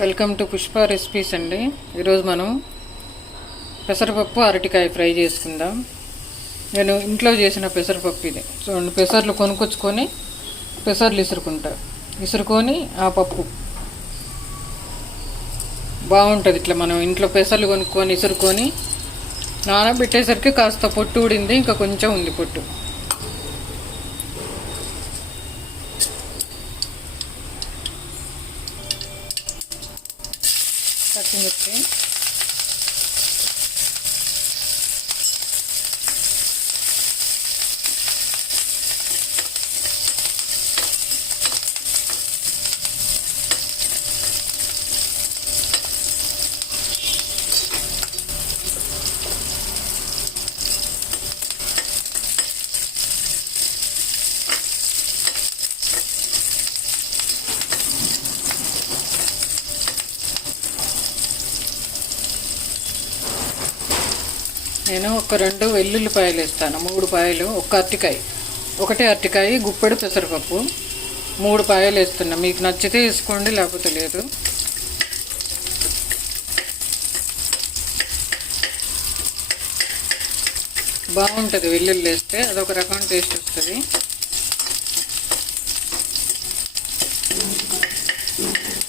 Welcome to Pushpa recipes అండి. ఈరోజు మనం పెసరపప్పు అరటికాయ ఫ్రై చేసుకుందాం. నేను ఇంట్లో చేసిన పెసరపప్పు ఇది. చూడండి, పెసర్లు కొనుక్కొచ్చుకొని పెసర్లు ఇసురుకొని ఆ పప్పు బాగుంటుంది. ఇట్లా మనం ఇంట్లో పెసర్లు కొనుక్కొని ఇసురుకొని నానబెట్టేసరికి కాస్త పొట్టు ఊడింది, ఇంకా కొంచెం ఉంది పొట్టు. పచ్చిమిర్చి, నేను ఒక 2 వెల్లుల్లిపాయలు వేస్తాను, 3 పాయలు, ఒకటే అరటికాయ గుప్పెడు పెసరపప్పు, 3 పాయలు వేస్తున్నా. మీకు నచ్చితే వేసుకోండి, లేకపోతే లేదు. బాగుంటుంది వెల్లుల్లి వేస్తే, అదొక రకం టేస్ట్ వస్తుంది.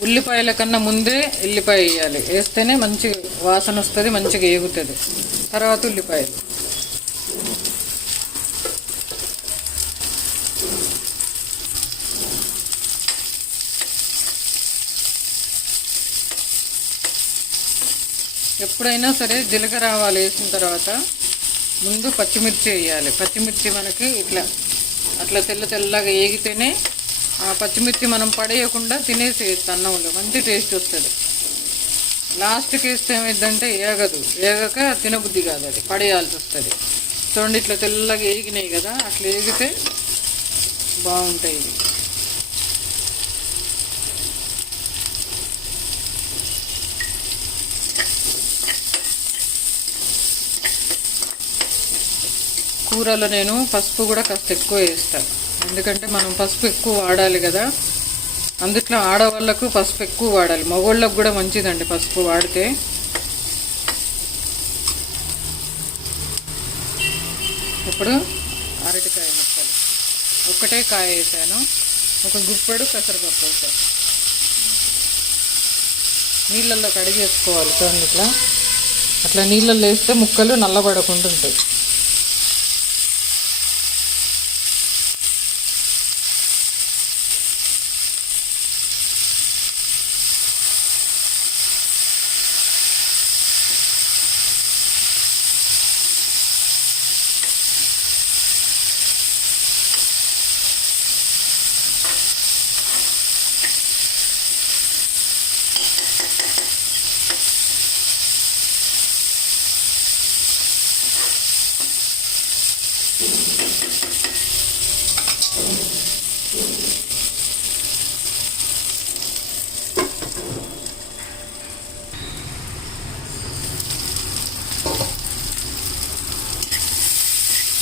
ఉల్లిపాయల కన్నా ముందే ఎల్లిపాయ వేయాలి, వేస్తేనే మంచి వాసన వస్తుంది, మంచిగా ఏగుతుంది. తర్వాత ఉల్లిపాయలు. ఎప్పుడైనా సరే జీలకర్ర ఆవాలు వేసిన తర్వాత ముందు పచ్చిమిర్చి వేయాలి. పచ్చిమిర్చి మనకి అట్లా తెల్లగా ఏగితేనే ఆ పచ్చిమిర్చి మనం పడేయకుండా తినేసేయచ్చు అన్నంలో, మంచి టేస్ట్ వస్తుంది. లాస్ట్కి వేస్తే ఏమైందంటే ఏగక తినబుద్ధి కాదు, అది పడేయాల్సి వస్తుంది. చూడండి, ఇట్లా తెల్లగా ఏగినాయి కదా, అట్లా ఏగితే బాగుంటాయి ఇవి. కూరలో నేను పసుపు కూడా కాస్త ఎక్కువ వేస్తాను, ఎందుకంటే మనం పసుపు ఎక్కువ వాడాలి కదా. అందుట్లో ఆడవాళ్ళకు పసుపు ఎక్కువ వాడాలి, మగవాళ్ళకు కూడా మంచిదండి పసుపు వాడితే. ఇప్పుడు అరటికాయ ముక్కలు, ఒక్కటే కాయ వేసాను, ఒక గుప్పెడు పెసరపప్పు వేసాను. నీళ్ళల్లో కడిగేసుకోవాలి. చూడండి, అట్లా నీళ్ళల్లో వేస్తే ముక్కలు నల్లబడకుండా ఉంటాయి.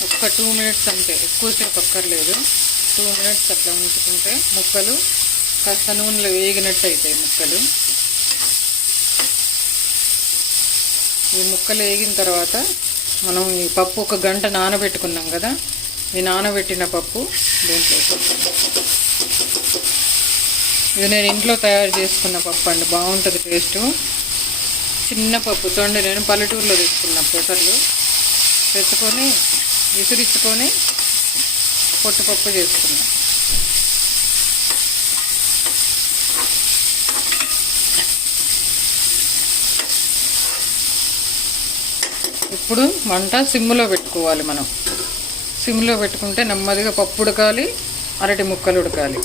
ఒక 2 మినిట్స్ అంతే, ఎక్కువసేపు అక్కర్లేదు. 2 మినిట్స్ అట్లా ఉంచుకుంటే ముక్కలు కాస్త నూనెలో వేగినట్టు అవుతాయి. ఈ ముక్కలు వేగిన తర్వాత మనం ఈ పప్పు 1 గంట నానబెట్టుకున్నాం కదా, ఈ నానబెట్టిన పప్పు దీంట్లో. ఇది నేను ఇంట్లో తయారు చేసుకున్న పప్పు అండి, బాగుంటుంది టేస్టు. చిన్న పప్పు. చూడండి, నేను పల్లెటూరులో తీసుకున్న పెసర్లు తెచ్చుకొని విసిరించుకొని పొట్టుపప్పు చేసుకున్నా. ఇప్పుడు మంట సిమ్లో పెట్టుకోవాలి. మనం సిమ్లో పెట్టుకుంటే నెమ్మదిగా పప్పు ఉడకాలి, అరటి ముక్కలు ఉడకాలి.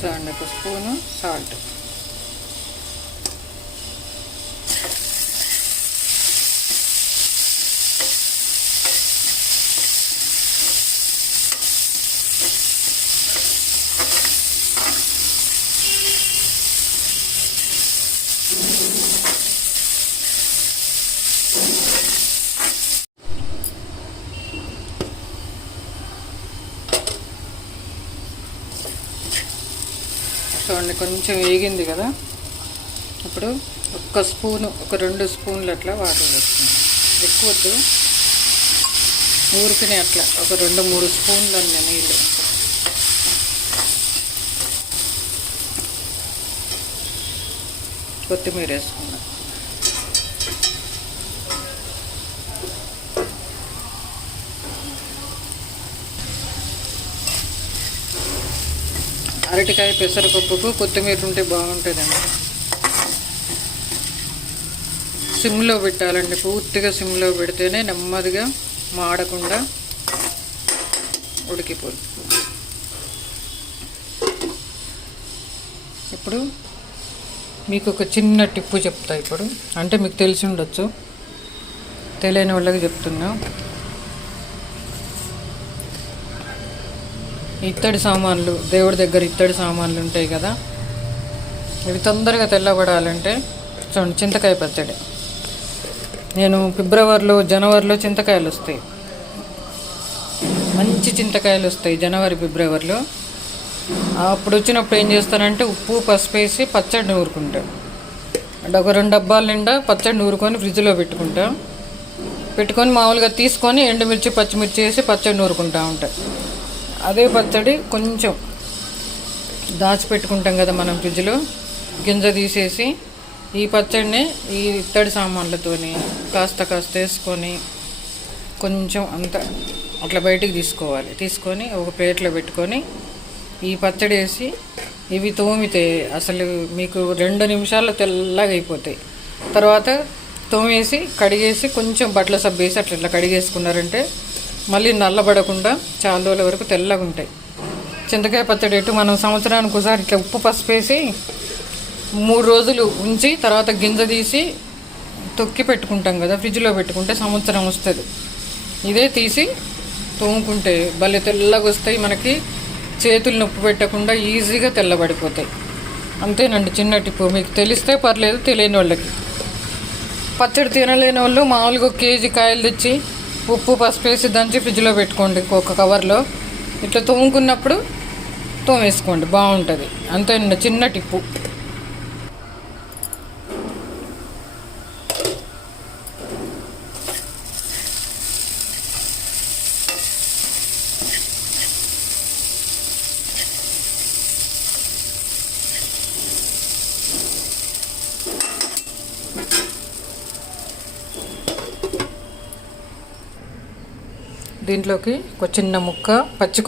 చూడండి, 1 స్పూను సాల్ట్, చూడండి కొంచెం వేగింది కదా. ఇప్పుడు ఒక 2 స్పూన్లు అట్లా వాటర్ వేస్తున్నాం. ఎక్కువ వద్దు, ఊరికినే అట్లా ఒక 2-3 స్పూన్లు అన్నీ నీళ్ళు. కొత్తిమీర వేసుకున్నాం. అరటికాయ పెసరపప్పుకు కొత్తిమీర ఉంటే బాగుంటుందండి. సిమ్లో పెట్టాలండి, పూర్తిగా సిమ్లో పెడితేనే నెమ్మదిగా మాడకుండా ఉడికిపోదు. ఇప్పుడు మీకు ఒక చిన్న టిప్పు చెప్తా. ఇప్పుడు అంటే మీకు తెలిసి ఉండొచ్చు, తెలియని వాళ్ళకి చెప్తున్నా. ఇత్తడి సామాన్లు, దేవుడి దగ్గర ఇత్తడి సామాన్లు ఉంటాయి కదా, ఇవి తొందరగా తెల్లబడాలంటే చూడండి, చింతకాయ పచ్చడి. నేను ఫిబ్రవరిలో, జనవరిలో చింతకాయలు వస్తాయి, మంచి చింతకాయలు వస్తాయి జనవరి, ఫిబ్రవరిలో. అప్పుడు వచ్చినప్పుడు ఏం చేస్తానంటే ఉప్పు, పసుపు వేసి పచ్చడి నూరుకుంటా. అంటే ఒక 2 డబ్బాల నిండా పచ్చడి నూరుకొని ఫ్రిడ్జ్లో పెట్టుకొని మామూలుగా తీసుకొని ఎండుమిర్చి, పచ్చిమిర్చి వేసి పచ్చడి నూరుకుంటా ఉంటా. అదే పచ్చడి కొంచెం దాచిపెట్టుకుంటాం కదా మనం ఫ్రిడ్జ్లో, గింజ తీసేసి ఈ పచ్చడిని ఈ ఇత్తడి సామాన్లతోని కాస్త వేసుకొని కొంచెం అంత అట్లా బయటికి తీసుకొని ఒక ప్లేట్లో పెట్టుకొని ఈ పచ్చడి వేసి ఇవి తోమితే అసలు మీకు 2 నిమిషాల్లో తెల్లగా అయిపోతాయి. తర్వాత తోమేసి కడిగేసి కొంచెం బట్టల సబ్బు వేసి అట్లా కడిగేసుకున్నారంటే మళ్ళీ నల్లబడకుండా చాలా రోజుల వరకు తెల్లగా ఉంటాయి. చింతకాయ పచ్చడి ఎటు మనం సంవత్సరానికి ఒకసారి ఇట్లా ఉప్పు, పసుపు వేసి 3 రోజులు ఉంచి తర్వాత గింజ తీసి తొక్కి పెట్టుకుంటాం కదా, ఫ్రిడ్జ్లో పెట్టుకుంటే సంవత్సరం వస్తుంది. ఇదే తీసి తోముకుంటే భలే తెల్లగా వస్తాయి, మనకి చేతులు నొప్పి పెట్టకుండా ఈజీగా తెల్లబడిపోతాయి. అంతేనండి, చిన్న టిప్పు. మీకు తెలిస్తే పర్లేదు, తెలియని వాళ్ళకి. పచ్చడి తినలేని వాళ్ళు మామూలుగా 1 కేజీ కాయలు తెచ్చి ఉప్పు, పసుపు వేసి దంచి ఫ్రిడ్జ్లో పెట్టుకోండి ఒక కవర్లో. ఇట్లా తోముకున్నప్పుడు తోమేసుకోండి, బాగుంటుంది. అంతేనండి, చిన్న టిప్పు. దీంట్లోకి ఒక చిన్న ముక్క పచ్చి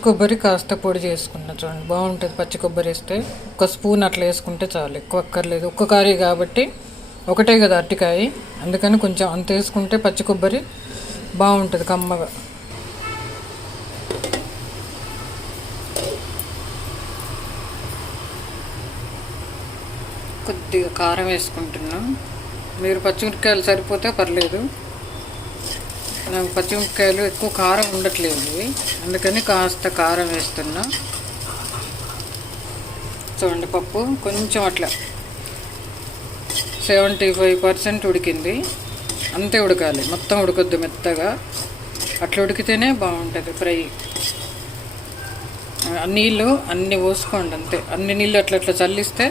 కొబ్బరి కాస్త పొడి చేసుకున్నా. చూడండి బాగుంటుంది పచ్చి కొబ్బరి వేస్తే. 1 స్పూన్ అట్లా వేసుకుంటే చాలు, ఎక్కువ అక్కర్లేదు. ఒక్క కర్రీ కాబట్టి, ఒకటే కదా అరటికాయ, అందుకని కొంచెం అంత వేసుకుంటే పచ్చి కొబ్బరి బాగుంటుంది కమ్మగా. కొద్దిగా కారం వేసుకుంటున్నాం. మీరు పచ్చిమిరపకాయలు సరిపోతే పర్లేదు, నాకు పచ్చిమిరపకాయలు ఎక్కువ కారం ఉండట్లేదు ఇవి, అందుకని కాస్త కారం వేస్తున్నా. చూడండి పప్పు కొంచెం అట్లా 75% ఉడికింది. అంతే ఉడకాలి, మొత్తం ఉడకొద్దు మెత్తగా. అట్లా ఉడికితేనే బాగుంటుంది ఫ్రై. నీళ్ళు అన్నీ పోసుకోండి అంతే, అన్ని నీళ్ళు అట్లా చల్లిస్తే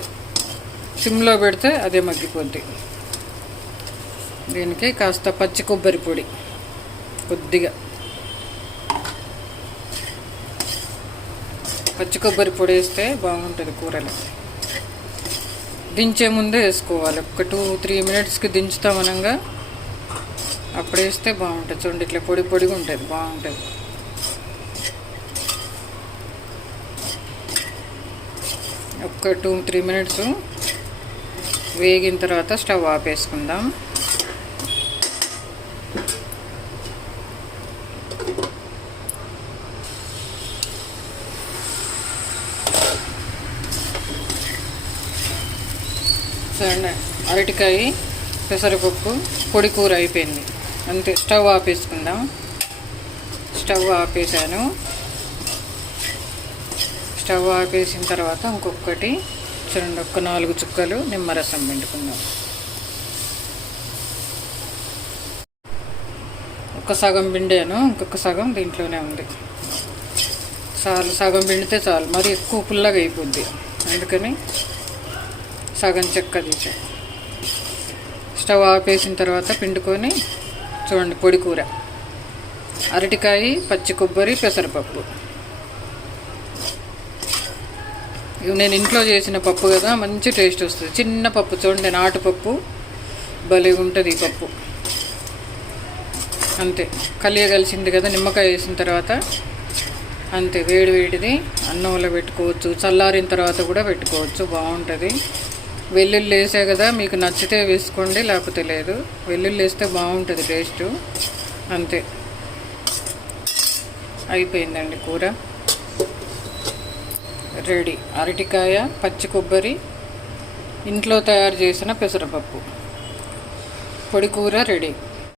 సిమ్లో పెడితే అదే మగ్గిపోద్ది. దీనికి కాస్త పచ్చి కొబ్బరి పొడి కొద్దిగా, పచ్చి కొబ్బరి పొడి వేస్తే బాగుంటుంది కూరలో. దించే ముందే వేసుకోవాలి, ఒక 2-3 మినిట్స్కి దించుతామనగా అప్పుడు వేస్తే బాగుంటుంది. చూడండి ఇట్లా పొడిగా ఉంటుంది, బాగుంటుంది. ఒక 2-3 మినిట్స్ వేగిన తర్వాత స్టవ్ ఆపేసుకుందాం. అరటికాయ పెసరపప్పు పొడి కూర అయిపోయింది, అంతే. స్టవ్ ఆపేసుకుందాం. స్టవ్ ఆపేసాను. స్టవ్ ఆపేసిన తర్వాత ఇంకొకటి చూడండి, ఒక 4 చుక్కలు నిమ్మరసం పిండుకుందాం. ఒక సగం పిండాను, ఇంకొక సగం దీంట్లోనే ఉంది. చాలు, సగం పిండితే చాలు, మరి ఎక్కువ పుల్లగా అయిపోద్ది. అందుకని సగం చెక్క తీసా. స్టవ్ ఆపేసిన తర్వాత పిండుకొని చూడండి, పొడి కూర, అరటికాయ, పచ్చి కొబ్బరి, పెసరపప్పు. ఇవి నేను ఇంట్లో చేసిన పప్పు కదా, మంచి టేస్ట్ వస్తుంది. చిన్న పప్పు చూడండి, నాటుపప్పు, భలే ఉంటుంది ఈ పప్పు. అంతే, కలియగలిసింది కదా, నిమ్మకాయ వేసిన తర్వాత అంతే. వేడి వేడిది అన్నంలో పెట్టుకోవచ్చు, చల్లారిన తర్వాత కూడా పెట్టుకోవచ్చు, బాగుంటుంది. వెల్లుల్లి వేసే కదా, మీకు నచ్చితే వేసుకోండి, లేకపోతే లేదు. వెల్లుల్లి వేస్తే బాగుంటుంది టేస్టు. అంతే, అయిపోయిందండి కూర రెడీ. అరటికాయ, పచ్చి కొబ్బరి, ఇంట్లో తయారు చేసిన పెసరపప్పు, పొడి కూర రెడీ.